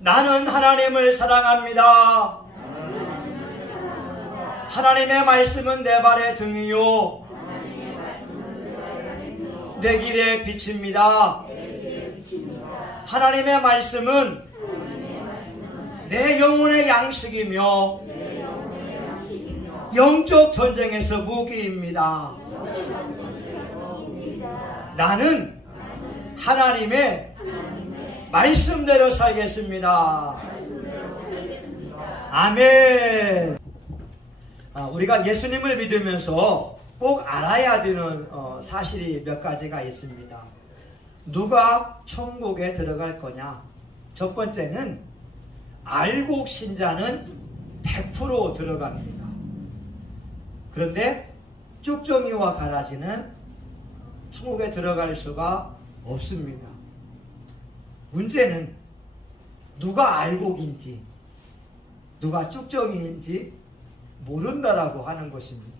나는 하나님을 사랑합니다. 하나님의 말씀은 내 발의 등이요 내 길의 빛입니다. 하나님의 말씀은 내 영혼의 양식이며 영적 전쟁에서 무기입니다. 나는 하나님의 말씀대로 살겠습니다. 아멘. 우리가 예수님을 믿으면서 꼭 알아야 되는 사실이 몇 가지가 있습니다. 누가 천국에 들어갈 거냐? 첫 번째는 알곡 신자는 100% 들어갑니다. 그런데 쭉정이와 가라지는 천국에 들어갈 수가 없습니다. 문제는 누가 알곡인지 누가 쭉정이인지 모른다라고 하는 것입니다.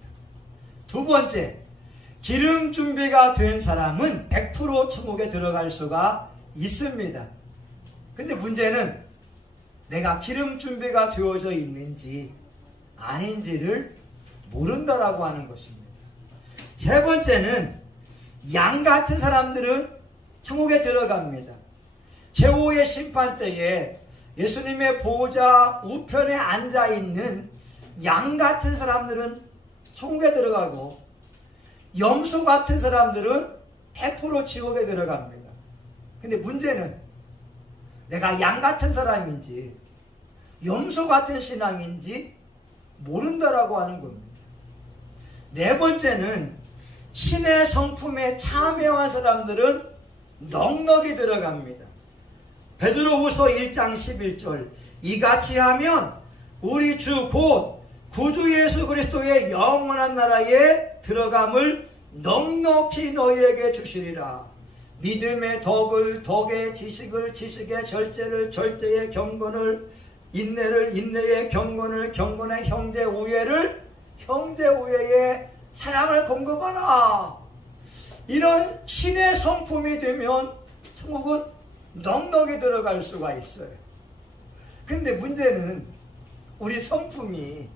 두 번째, 기름 준비가 된 사람은 100% 천국에 들어갈 수가 있습니다. 근데 문제는 내가 기름 준비가 되어져 있는지 아닌지를 모른다라고 하는 것입니다. 세 번째는 양 같은 사람들은 천국에 들어갑니다. 제5의 심판 때에 예수님의 보호자 우편에 앉아있는 양 같은 사람들은 천국에 들어가고 염소 같은 사람들은 100% 지옥에 들어갑니다. 근데 문제는 내가 양 같은 사람인지 염소 같은 신앙인지 모른다라고 하는 겁니다. 네 번째는 신의 성품에 참여한 사람들은 넉넉히 들어갑니다. 베드로후서 1장 11절 이같이 하면 우리 주 곧 구주 예수 그리스도의 영원한 나라에 들어감을 넉넉히 너희에게 주시리라. 믿음의 덕을 덕의 지식을 지식의 절제를 절제의 경건을 인내를 인내의 경건을 경건의 형제 우애를 형제 우애의 사랑을 공급하라. 이런 신의 성품이 되면 천국은 넉넉히 들어갈 수가 있어요. 근데 문제는 우리 성품이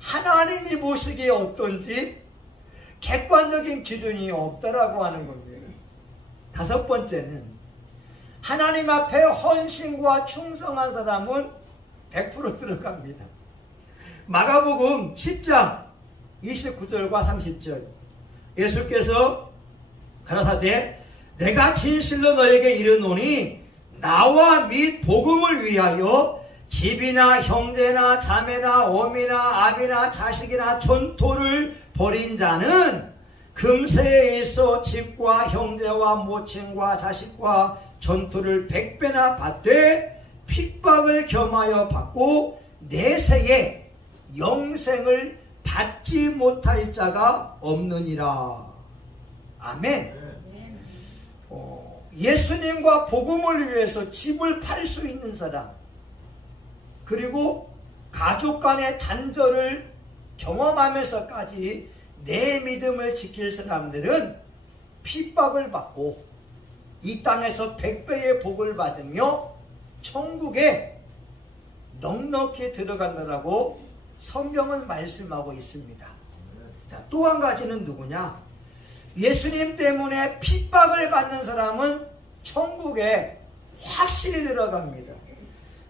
하나님이 보시기에 어떤지 객관적인 기준이 없다라고 하는 겁니다. 다섯 번째는 하나님 앞에 헌신과 충성한 사람은 100% 들어갑니다. 마가복음 10장 29절과 30절 예수께서 가라사대 내가 진실로 너에게 이르노니 나와 및 복음을 위하여 집이나 형제나 자매나 어미나 아비나 자식이나 전토를 벌인 자는 금세에 있어 집과 형제와 모친과 자식과 전토를 100배나 받되 핍박을 겸하여 받고 내세에 영생을 받지 못할 자가 없느니라. 아멘. 예수님과 복음을 위해서 집을 팔 수 있는 사람, 그리고 가족 간의 단절을 경험하면서까지 내 믿음을 지킬 사람들은 핍박을 받고 이 땅에서 100배의 복을 받으며 천국에 넉넉히 들어간다라고 성경은 말씀하고 있습니다. 자, 또 한 가지는 누구냐? 예수님 때문에 핍박을 받는 사람은 천국에 확실히 들어갑니다.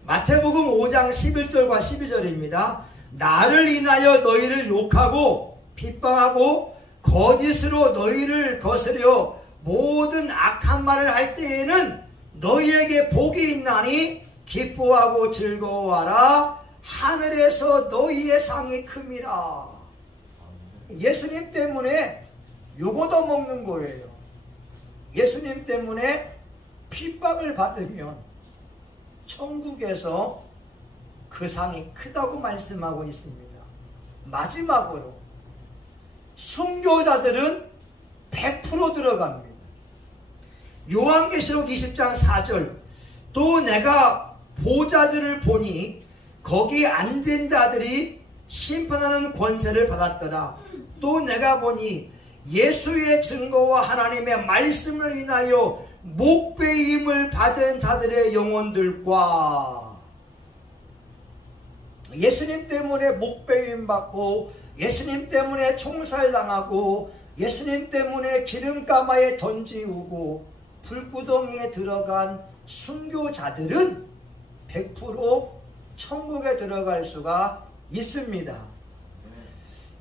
마태복음 5장 11절과 12절입니다. 나를 인하여 너희를 욕하고 핍박하고 거짓으로 너희를 거스려 모든 악한 말을 할 때에는 너희에게 복이 있나니 기뻐하고 즐거워하라. 하늘에서 너희의 상이 큼이라. 예수님 때문에 욕도 먹는 거예요. 예수님 때문에 핍박을 받으면 천국에서 그 상이 크다고 말씀하고 있습니다. 마지막으로 순교자들은 100% 들어갑니다. 요한계시록 20장 4절 또 내가 보좌들을 보니 거기 앉은 자들이 심판하는 권세를 받았더라. 또 내가 보니 예수의 증거와 하나님의 말씀을 인하여 목배임을 받은 자들의 영혼들과 예수님 때문에 목배임 받고 예수님 때문에 총살당하고 예수님 때문에 기름가마에 던지우고 불구덩이에 들어간 순교자들은 100% 천국에 들어갈 수가 있습니다.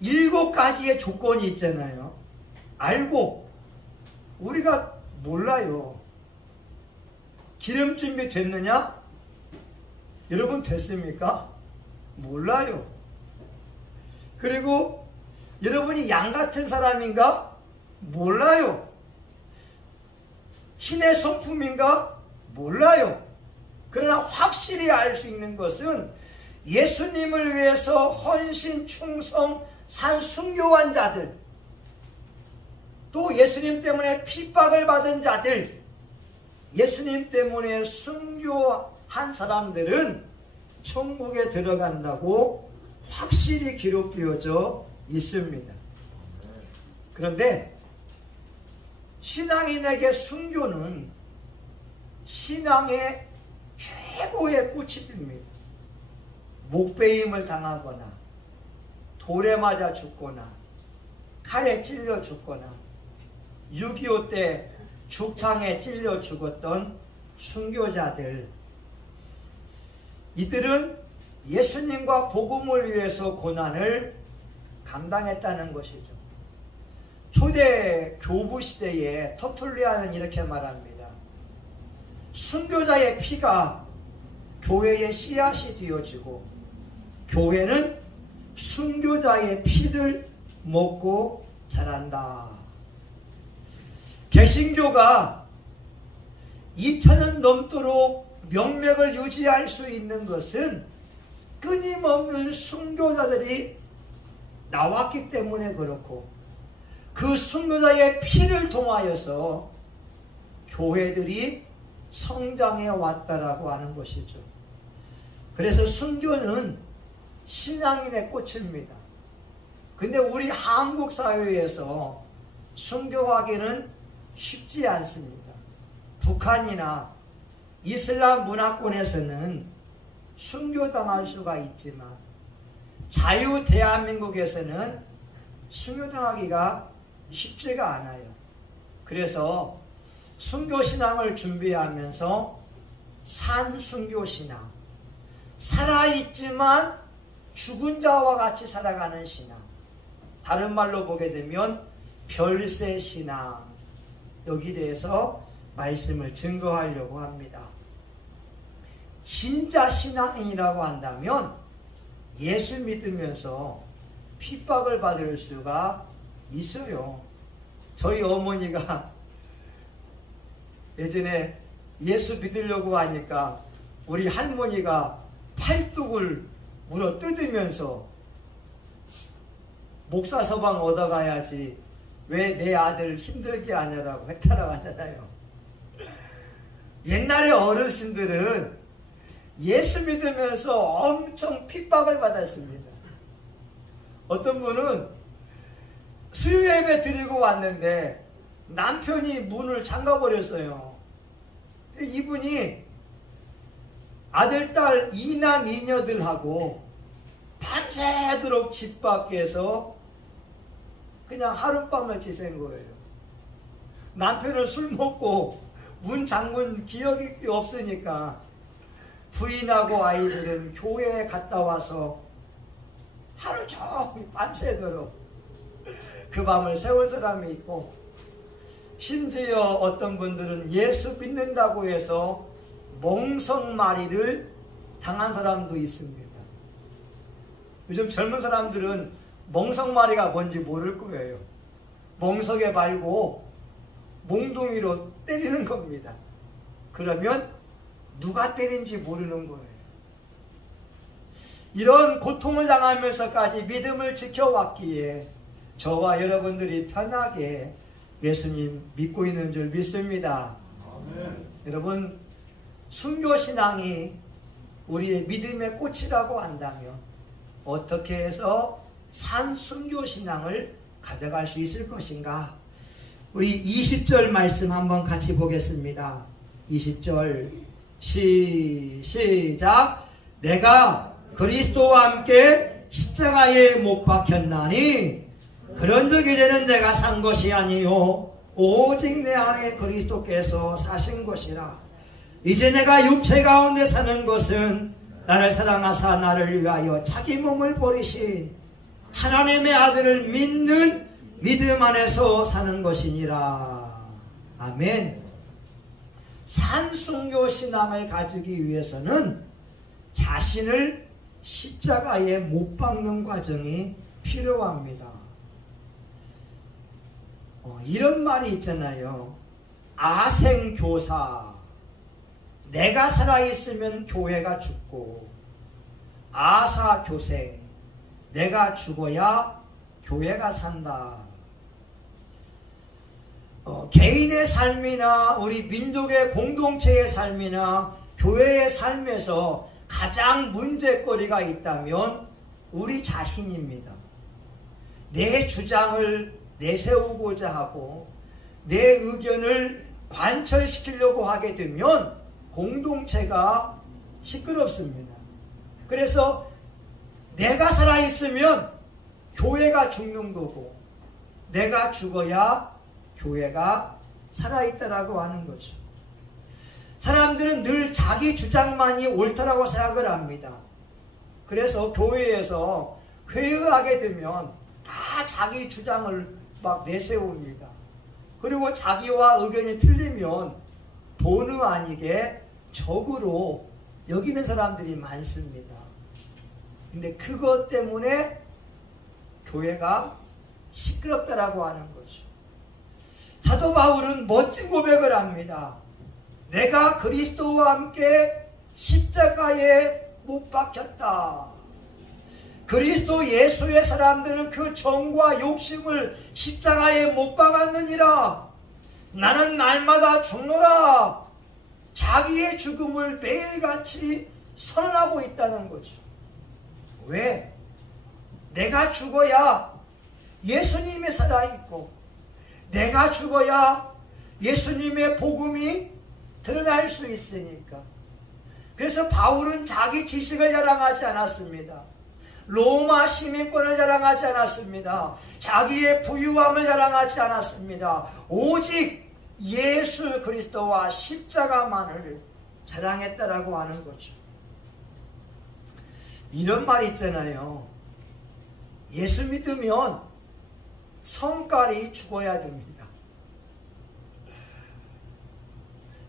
7가지의 조건이 있잖아요. 알고 우리가 몰라요. 기름 준비 됐느냐? 여러분 됐습니까? 몰라요. 그리고 여러분이 양 같은 사람인가? 몰라요. 신의 성품인가? 몰라요. 그러나 확실히 알 수 있는 것은 예수님을 위해서 헌신, 충성, 산 순교한 자들, 또 예수님 때문에 핍박을 받은 자들, 예수님 때문에 순교한 사람들은 천국에 들어간다고 확실히 기록되어져 있습니다. 그런데 신앙인에게 순교는 신앙의 최고의 꽃이 됩니다. 목배임을 당하거나 돌에 맞아 죽거나 칼에 찔려 죽거나 6.25 때 죽창에 찔려 죽었던 순교자들, 이들은 예수님과 복음을 위해서 고난을 감당했다는 것이죠. 초대 교부 시대에 터툴리아는 이렇게 말합니다. 순교자의 피가 교회의 씨앗이 되어지고 교회는 순교자의 피를 먹고 자란다. 개신교가 2000년 넘도록 명맥을 유지할 수 있는 것은 끊임없는 순교자들이 나왔기 때문에 그렇고, 그 순교자의 피를 통하여서 교회들이 성장해 왔다라고 하는 것이죠. 그래서 순교는 신앙인의 꽃입니다. 근데 우리 한국 사회에서 순교하기는 쉽지 않습니다. 북한이나 이슬람 문화권에서는 순교당할 수가 있지만 자유 대한민국에서는 순교당하기가 쉽지가 않아요. 그래서 순교신앙을 준비하면서 산순교신앙, 살아있지만 죽은 자와 같이 살아가는 신앙, 다른 말로 보게 되면 별세신앙, 여기에 대해서 말씀을 증거하려고 합니다. 진짜 신앙인이라고 한다면 예수 믿으면서 핍박을 받을 수가 있어요. 저희 어머니가 예전에 예수 믿으려고 하니까 우리 할머니가 팔뚝을 물어 뜯으면서 목사 서방 얻어가야지 왜 내 아들 힘들게 하냐라고 했다라고 하잖아요. 옛날에 어르신들은 예수 믿으면서 엄청 핍박을 받았습니다. 어떤 분은 수요예배 드리고 왔는데 남편이 문을 잠가버렸어요. 이분이 아들, 딸, 이남, 이녀들하고 밤새도록 집 밖에서 그냥 하룻밤을 지샌 거예요. 남편은 술 먹고 문 잠근 기억이 없으니까 부인하고 아이들은 교회에 갔다 와서 하루 종일 밤새도록 그 밤을 세운 사람이 있고, 심지어 어떤 분들은 예수 믿는다고 해서 멍석마리를 당한 사람도 있습니다. 요즘 젊은 사람들은 멍석마리가 뭔지 모를 거예요. 멍석에 말고 몽둥이로 때리는 겁니다. 그러면 누가 때린지 모르는 거예요. 이런 고통을 당하면서까지 믿음을 지켜왔기에 저와 여러분들이 편하게 예수님 믿고 있는 줄 믿습니다. 아멘. 여러분, 순교신앙이 우리의 믿음의 꽃이라고 한다면 어떻게 해서 산 순교신앙을 가져갈 수 있을 것인가? 우리 20절 말씀 한번 같이 보겠습니다. 20절 시작. 내가 그리스도와 함께 십자가에 못 박혔나니 그런즉 이제는 내가 산 것이 아니요 오직 내 안에 그리스도께서 사신 것이라. 이제 내가 육체 가운데 사는 것은 나를 사랑하사 나를 위하여 자기 몸을 버리신 하나님의 아들을 믿는 믿음 안에서 사는 것이니라. 아멘. 산순교 신앙을 가지기 위해서는 자신을 십자가에 못 박는 과정이 필요합니다. 이런 말이 있잖아요. 아생교사. 내가 살아있으면 교회가 죽고, 아사교생. 내가 죽어야 교회가 산다. 개인의 삶이나 우리 민족의 공동체의 삶이나 교회의 삶에서 가장 문제거리가 있다면 우리 자신입니다. 내 주장을 내세우고자 하고 내 의견을 관철시키려고 하게 되면 공동체가 시끄럽습니다. 그래서 내가 살아있으면 교회가 죽는 거고 내가 죽어야 교회가 살아있다라고 하는 거죠. 사람들은 늘 자기 주장만이 옳다라고 생각을 합니다. 그래서 교회에서 회의하게 되면 다 자기 주장을 막 내세웁니다. 그리고 자기와 의견이 틀리면 본의 아니게 적으로 여기는 사람들이 많습니다. 근데 그것 때문에 교회가 시끄럽다라고 하는 거죠. 사도 바울은 멋진 고백을 합니다. 내가 그리스도와 함께 십자가에 못 박혔다. 그리스도 예수의 사람들은 그 정과 욕심을 십자가에 못 박았느니라. 나는 날마다 죽노라. 자기의 죽음을 매일같이 선언하고 있다는 거죠. 왜? 내가 죽어야 예수님이 살아있고 내가 죽어야 예수님의 복음이 드러날 수 있으니까. 그래서 바울은 자기 지식을 자랑하지 않았습니다. 로마 시민권을 자랑하지 않았습니다. 자기의 부유함을 자랑하지 않았습니다. 오직 예수 그리스도와 십자가만을 자랑했다라고 하는 거죠. 이런 말 있잖아요. 예수 믿으면 성깔이 죽어야 됩니다.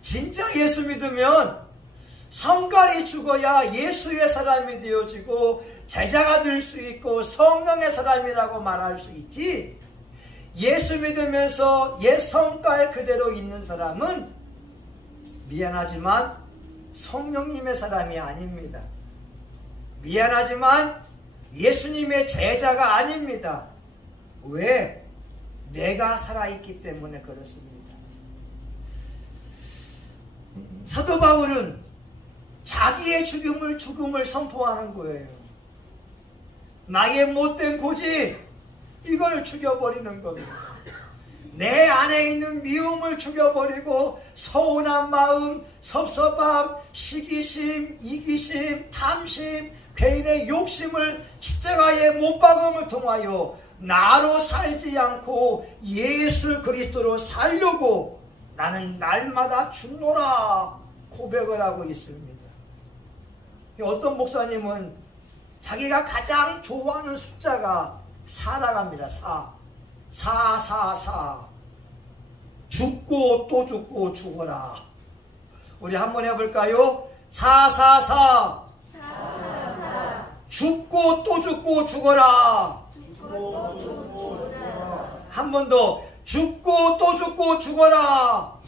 진짜 예수 믿으면 성깔이 죽어야 예수의 사람이 되어지고 제자가 될 수 있고 성령의 사람이라고 말할 수 있지. 예수 믿으면서 옛 성깔 그대로 있는 사람은 미안하지만 성령님의 사람이 아닙니다. 미안하지만 예수님의 제자가 아닙니다. 왜? 내가 살아있기 때문에 그렇습니다. 사도 바울은 자기의 죽음을 선포하는 거예요. 나의 못된 고집, 이걸 죽여버리는 겁니다. 내 안에 있는 미움을 죽여버리고 서운한 마음, 섭섭함, 시기심, 이기심, 탐심, 개인의 욕심을 십자가에 못 박음을 통하여 나로 살지 않고 예수 그리스도로 살려고 나는 날마다 죽노라 고백을 하고 있습니다. 어떤 목사님은 자기가 가장 좋아하는 숫자가 4라고 합니다. 4. 죽고 또 죽고 죽어라. 우리 한번 해볼까요? 4. 죽고 또 죽고 죽어라. 한 번 더. 죽고 또 죽고 죽어라.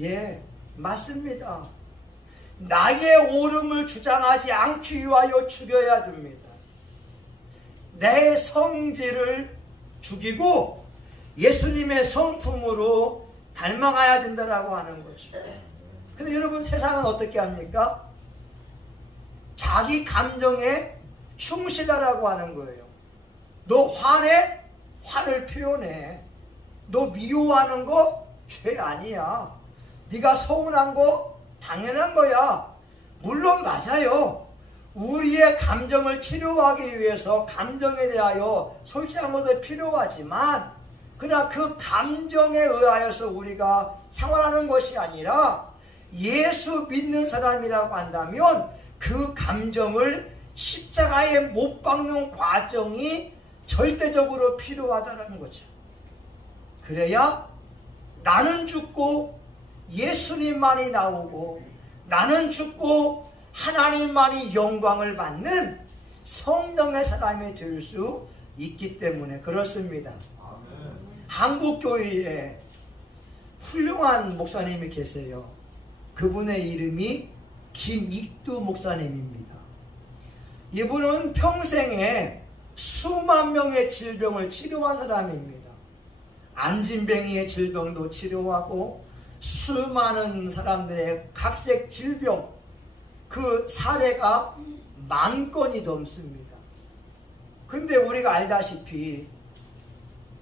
예, 맞습니다. 나의 옳음을 주장하지 않기 위하여 죽여야 됩니다. 내 성질을 죽이고 예수님의 성품으로 닮아가야 된다라고 하는 거죠. 근데 여러분, 세상은 어떻게 합니까? 자기 감정에 충실하라고 하는 거예요. 너 화내? 화를 표현해. 너 미워하는 거 죄 아니야. 네가 서운한 거 당연한 거야. 물론 맞아요. 우리의 감정을 치료하기 위해서 감정에 대하여 솔직한 것도 필요하지만, 그러나 그 감정에 의하여서 우리가 생활하는 것이 아니라 예수 믿는 사람이라고 한다면 그 감정을 십자가에 못 박는 과정이 절대적으로 필요하다는 거죠. 그래야 나는 죽고 예수님만이 나오고, 나는 죽고 하나님만이 영광을 받는 성령의 사람이 될 수 있기 때문에 그렇습니다. 한국 교회에 훌륭한 목사님이 계세요. 그분의 이름이 김익두 목사님입니다. 이분은 평생에 수만 명의 질병을 치료한 사람입니다. 안진뱅이의 질병도 치료하고 수많은 사람들의 각색 질병, 그 사례가 10,000건이 넘습니다. 근데 우리가 알다시피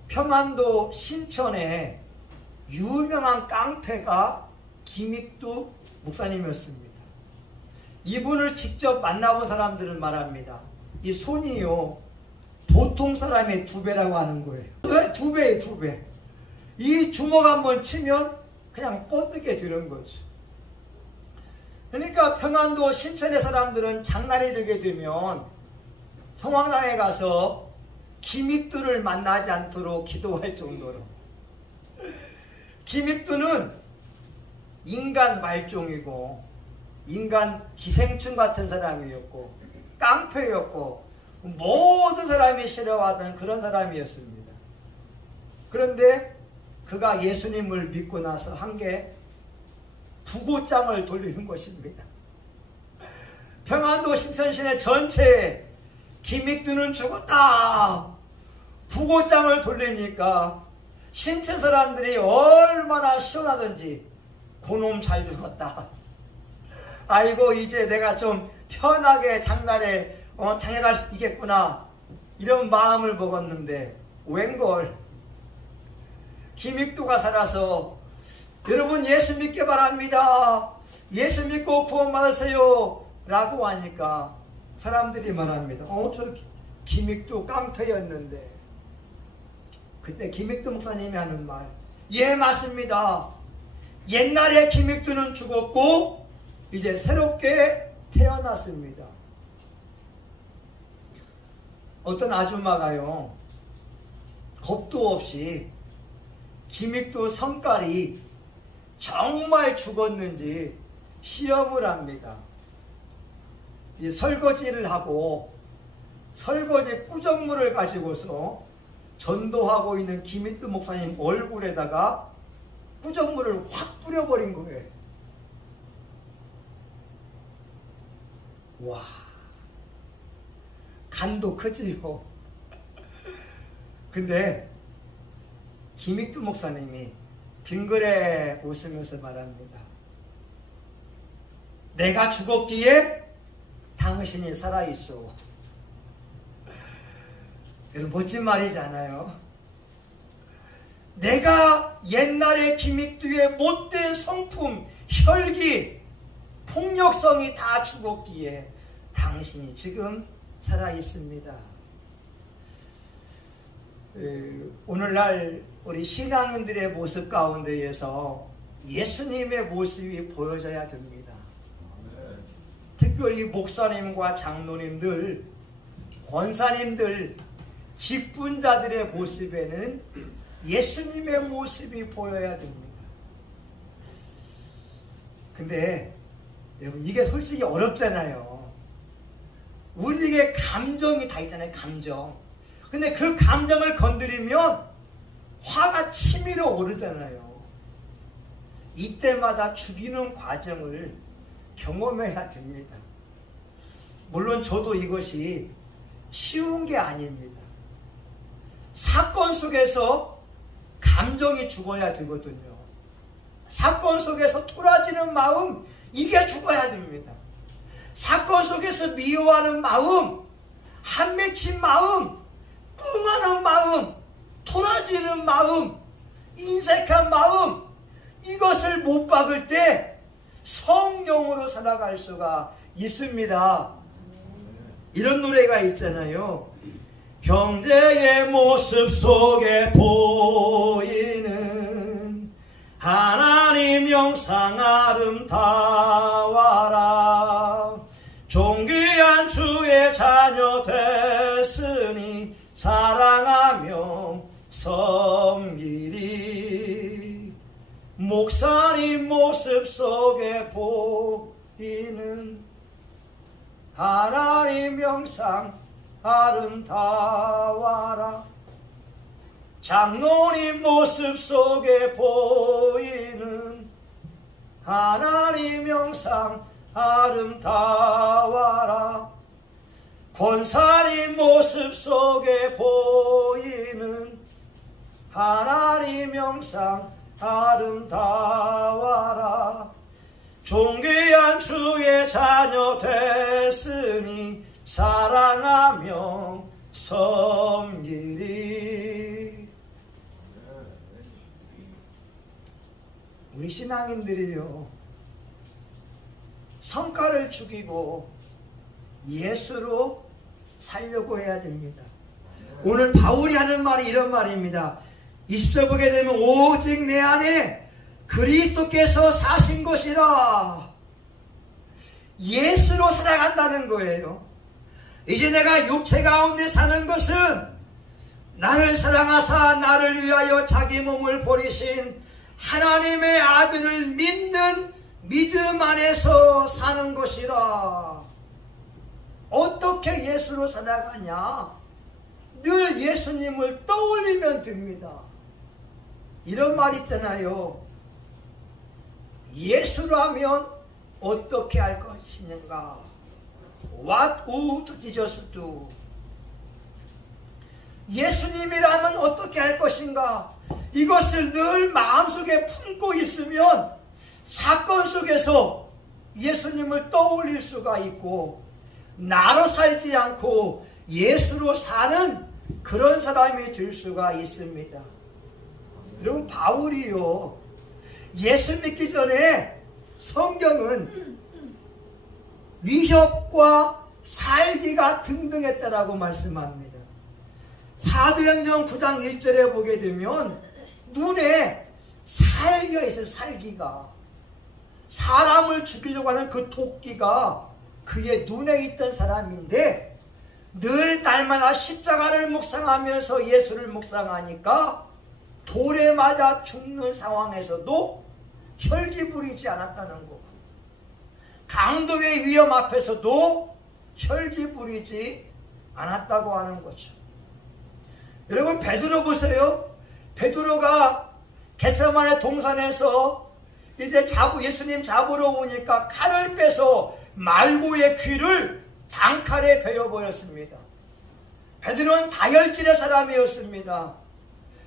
평안도 신천에 유명한 깡패가 김익두 목사님이었습니다. 이분을 직접 만나본 사람들은 말합니다. 이 손이요, 보통 사람의 2배라고 하는 거예요. 2배예요, 2배. 이 주먹 한번 치면 그냥 뻗게 되는 거죠. 그러니까 평안도 신천의 사람들은 장날이 되게 되면 성황당에 가서 김익두를 만나지 않도록 기도할 정도로. 김익두는 인간 말종이고 인간 기생충 같은 사람이었고 깡패였고 모든 사람이 싫어하던 그런 사람이었습니다. 그런데 그가 예수님을 믿고 나서 한 게 부고장을 돌리는 것입니다. 평안도 신천시내 전체에 김익두는 죽었다, 부고장을 돌리니까 신천 사람들이 얼마나 시원하던지 그놈 잘 죽었다, 아이고 이제 내가 좀 편하게 장날에 다녀갈 수 있겠구나, 이런 마음을 먹었는데 웬걸 김익두가 살아서 여러분 예수 믿게 바랍니다, 예수 믿고 구원받으세요 라고 하니까 사람들이 말합니다. 저 김익두 깡패였는데. 그때 김익두 목사님이 하는 말, 예 맞습니다. 옛날에 김익두는 죽었고 이제 새롭게 태어났습니다. 어떤 아줌마가요, 겁도 없이 김익두 성깔이 정말 죽었는지 시험을 합니다. 이 설거지를 하고 설거지 꾸정물을 가지고서 전도하고 있는 김익두 목사님 얼굴에다가 꾸정물을 확 뿌려버린 거예요. 와, 간도 크지요. 근데 김익두 목사님이 빙그레 웃으면서 말합니다. 내가 죽었기에 당신이 살아있어. 멋진 말이잖아요. 내가 옛날에 김익두의 못된 성품, 혈기, 폭력성이 다 죽었기에 당신이 지금 살아있습니다. 오늘날 우리 신앙인들의 모습 가운데에서 예수님의 모습이 보여져야 됩니다. 특별히 목사님과 장로님들, 권사님들, 직분자들의 모습에는 예수님의 모습이 보여야 됩니다. 근데 여러분 이게 솔직히 어렵잖아요. 우리에게 감정이 다 있잖아요. 감정. 근데 그 감정을 건드리면 화가 치밀어 오르잖아요. 이때마다 죽이는 과정을 경험해야 됩니다. 물론 저도 이것이 쉬운 게 아닙니다. 사건 속에서 감정이 죽어야 되거든요. 사건 속에서 토라지는 마음, 이게 죽어야 됩니다. 사건 속에서 미워하는 마음, 한 맺힌 마음, 꿍하는 마음, 토라지는 마음, 인색한 마음, 이것을 못 박을 때 성령으로 살아갈 수가 있습니다. 이런 노래가 있잖아요. 형제의 모습 속에 보이는 하나님 영상 아름다워라. 존귀한 주의 자녀 됐으니 사랑하며 섬기리. 목사님 모습 속에 보이는 하나님 영상 아름다워라. 장로님 모습 속에 보이는 하나님 영상 아름다워라. 권사님 모습 속에 보이는 하나님 영상 아름다워라. 존귀한 주의 자녀 됐으니 사랑하며 섬기리. 우리 신앙인들이요, 성과를 죽이고 예수로 살려고 해야 됩니다. 오늘 바울이 하는 말이 이런 말입니다. 20절 보게 되면 오직 내 안에 그리스도께서 사신 것이라. 예수로 살아간다는 거예요. 이제 내가 육체 가운데 사는 것은 나를 사랑하사 나를 위하여 자기 몸을 버리신 하나님의 아들을 믿는 믿음 안에서 사는 것이라. 어떻게 예수로 살아가냐? 늘 예수님을 떠올리면 됩니다. 이런 말 있잖아요. 예수라면 어떻게 할 것이는가? What would Jesus do? 예수님이라면 어떻게 할 것인가? 이것을 늘 마음속에 품고 있으면 사건 속에서 예수님을 떠올릴 수가 있고, 나로 살지 않고 예수로 사는 그런 사람이 될 수가 있습니다. 여러분, 바울이요, 예수 믿기 전에 성경은 위협과 살기가 등등했다라고 말씀합니다. 사도행전 9장 1절에 보게 되면 눈에 살기가 있어요. 살기가. 사람을 죽이려고 하는 그 토끼가 그의 눈에 있던 사람인데, 늘 날마다 십자가를 묵상하면서 예수를 묵상하니까 돌에 맞아 죽는 상황에서도 혈기 부리지 않았다는 거고, 강도의 위험 앞에서도 혈기 부리지 않았다고 하는 거죠. 여러분, 베드로 보세요. 베드로가 겟세마네 동산에서 이제 예수님 잡으러 오니까 칼을 빼서 말고의 귀를 단칼에 베어버렸습니다. 베드로는 다혈질의 사람이었습니다.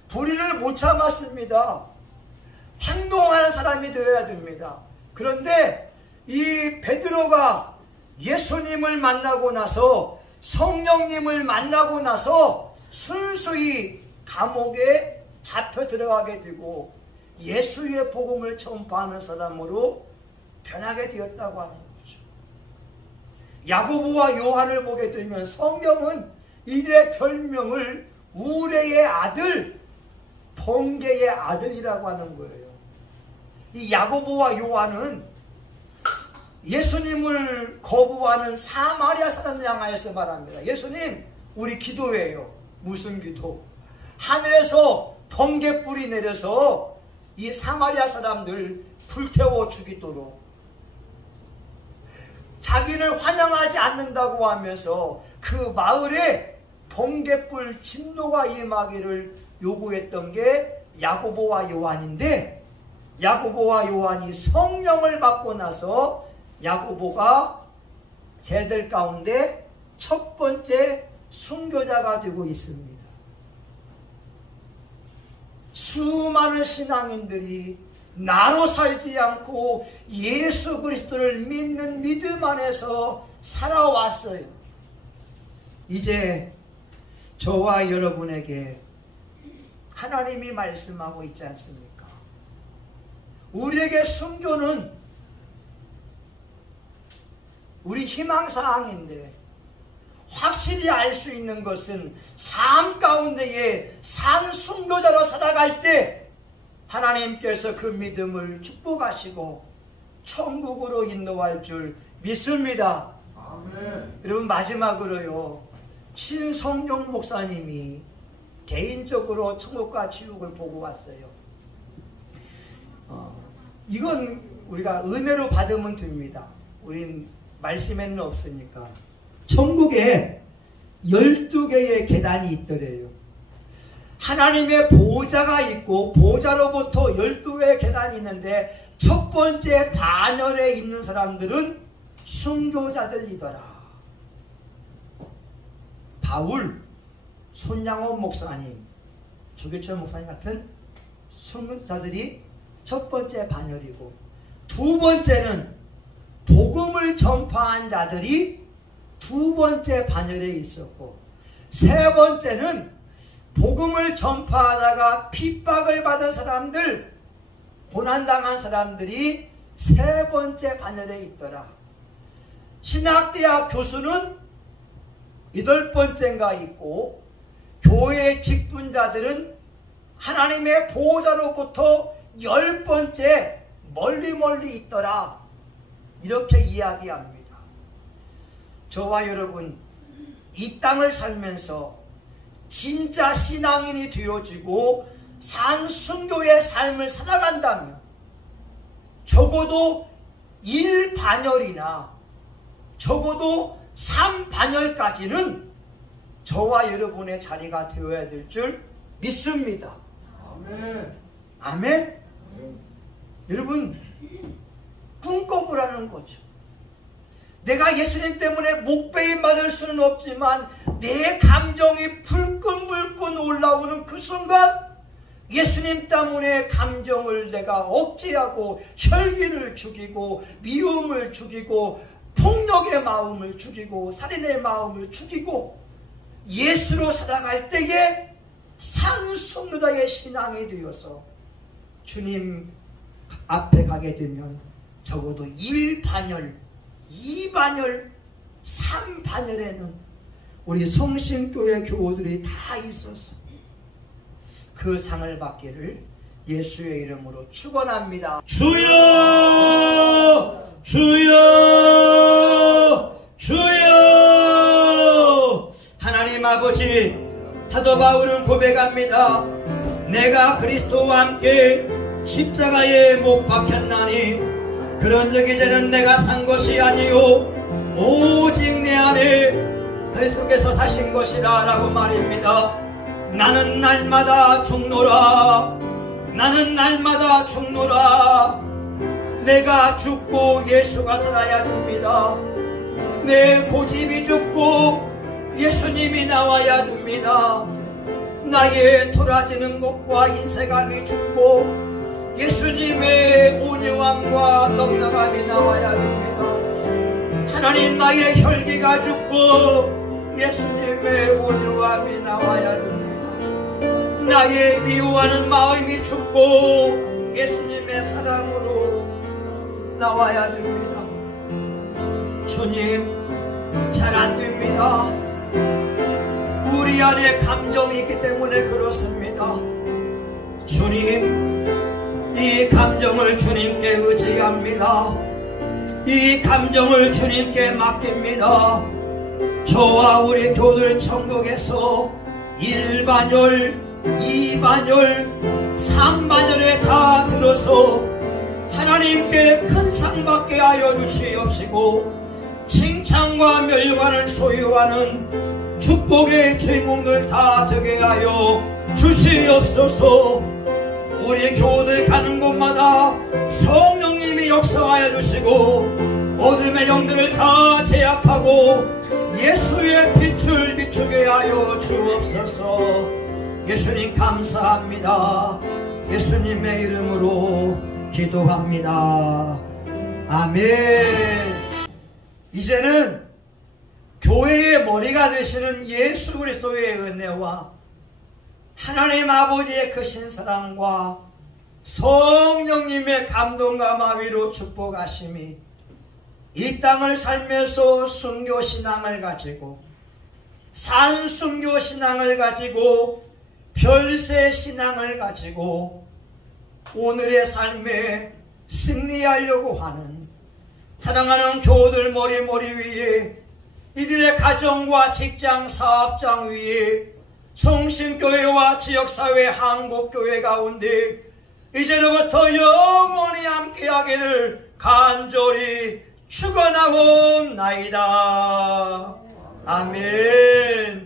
불의를 못 참았습니다. 행동하는 사람이 되어야 됩니다. 그런데 이 베드로가 예수님을 만나고 나서, 성령님을 만나고 나서 순수히 감옥에 잡혀 들어가게 되고 예수의 복음을 전파하는 사람으로 변하게 되었다고 하는 거죠. 야고보와 요한을 보게 되면 성경은 이들의 별명을 우레의 아들, 번개의 아들이라고 하는 거예요. 이 야고보와 요한은 예수님을 거부하는 사마리아 사람을 향하여서 말합니다. 예수님, 우리 기도해요. 무슨 기도? 하늘에서 번개불이 내려서 이 사마리아 사람들 불태워 죽이도록. 자기를 환영하지 않는다고 하면서 그 마을에 번개불 진노가 임하기를 요구했던 게 야고보와 요한인데, 야고보와 요한이 성령을 받고 나서 야고보가 쟤들 가운데 첫 번째 순교자가 되고 있습니다. 수많은 신앙인들이 나로 살지 않고 예수 그리스도를 믿는 믿음 안에서 살아왔어요. 이제 저와 여러분에게 하나님이 말씀하고 있지 않습니까? 우리에게 순교는 우리 희망사항인데, 확실히 알 수 있는 것은 삶 가운데에 산 순교자로 살아갈 때 하나님께서 그 믿음을 축복하시고 천국으로 인도할 줄 믿습니다. 아멘. 여러분, 마지막으로요, 신성용 목사님이 개인적으로 천국과 지옥을 보고 왔어요. 이건 우리가 은혜로 받으면 됩니다. 우린 말씀에는 없으니까. 천국에 12개의 계단이 있더래요. 하나님의 보좌가 있고 보좌로부터 12개의 계단이 있는데, 첫 번째 반열에 있는 사람들은 순교자들이더라. 바울, 손양호 목사님, 조규철 목사님 같은 순교자들이 첫 번째 반열이고, 두 번째는 복음을 전파한 자들이 두 번째 반열에 있었고, 세 번째는 복음을 전파하다가 핍박을 받은 사람들, 고난당한 사람들이 세 번째 반열에 있더라. 신학대학 교수는 8번째인가 있고, 교회 직분자들은 하나님의 보호자로부터 10번째 멀리 있더라. 이렇게 이야기합니다. 저와 여러분, 이 땅을 살면서 진짜 신앙인이 되어지고 산순교의 삶을 살아간다면 적어도 1반열이나 적어도 3반열까지는 저와 여러분의 자리가 되어야 될 줄 믿습니다. 아멘. 아멘. 여러분, 꿈꿔보라는 거죠. 내가 예수님 때문에 목베임 받을 수는 없지만 내 감정이 불끈불끈 올라오는 그 순간, 예수님 때문에 감정을 내가 억제하고 혈기를 죽이고 미움을 죽이고 폭력의 마음을 죽이고 살인의 마음을 죽이고 예수로 살아갈 때에 산순교자의 신앙이 되어서 주님 앞에 가게 되면 적어도 1반열, 2반열, 3반열에는 우리 성심교회 교우들이 다 있었어. 그 상을 받기를 예수의 이름으로 축원합니다. 주여, 주여, 주여. 하나님 아버지, 사도 바울은 고백합니다. 내가 그리스도와 함께 십자가에 못 박혔나니 그런즉 이제는 내가 산 것이 아니요 오직 내 안에 그리스도께서 사신 것이라 라고 말입니다. 나는 날마다 죽노라. 나는 날마다 죽노라. 내가 죽고 예수가 살아야 됩니다. 내 고집이 죽고 예수님이 나와야 됩니다. 나의 돌아지는 것과 인색함이 죽고 예수님의 온유함과 넉넉함이 나와야 됩니다. 하나님, 나의 혈기가 죽고 예수님의 온유함이 나와야 됩니다. 나의 미워하는 마음이 죽고 예수님의 사랑으로 나와야 됩니다. 주님, 잘 안 됩니다. 우리 안에 감정이 있기 때문에 그렇습니다. 주님, 이 감정을 주님께 의지합니다. 이 감정을 주님께 맡깁니다. 저와 우리 교들 천국에서 1반열, 2반열, 3반열에 다 들어서 하나님께 큰 상 받게 하여 주시옵시고 칭찬과 멸관을 소유하는 축복의 주인공들 다 되게 하여 주시옵소서. 우리 교우들 가는 곳마다 성령님이 역사하여 주시고 어둠의 영들을 다 제압하고 예수의 빛을 비추게 하여 주옵소서. 예수님 감사합니다. 예수님의 이름으로 기도합니다. 아멘. 이제는 교회의 머리가 되시는 예수 그리스도의 은혜와 하나님 아버지의 크신 사랑과 성령님의 감동과 마비로 축복하심이 이 땅을 살면서 순교신앙을 가지고 산순교신앙을 가지고 별세신앙을 가지고 오늘의 삶에 승리하려고 하는 사랑하는 교우들 머리 위에 이들의 가정과 직장 사업장 위에 성심교회와 지역사회 한국교회 가운데 이제로부터 영원히 함께하기를 간절히 축원하옵나이다. 아멘.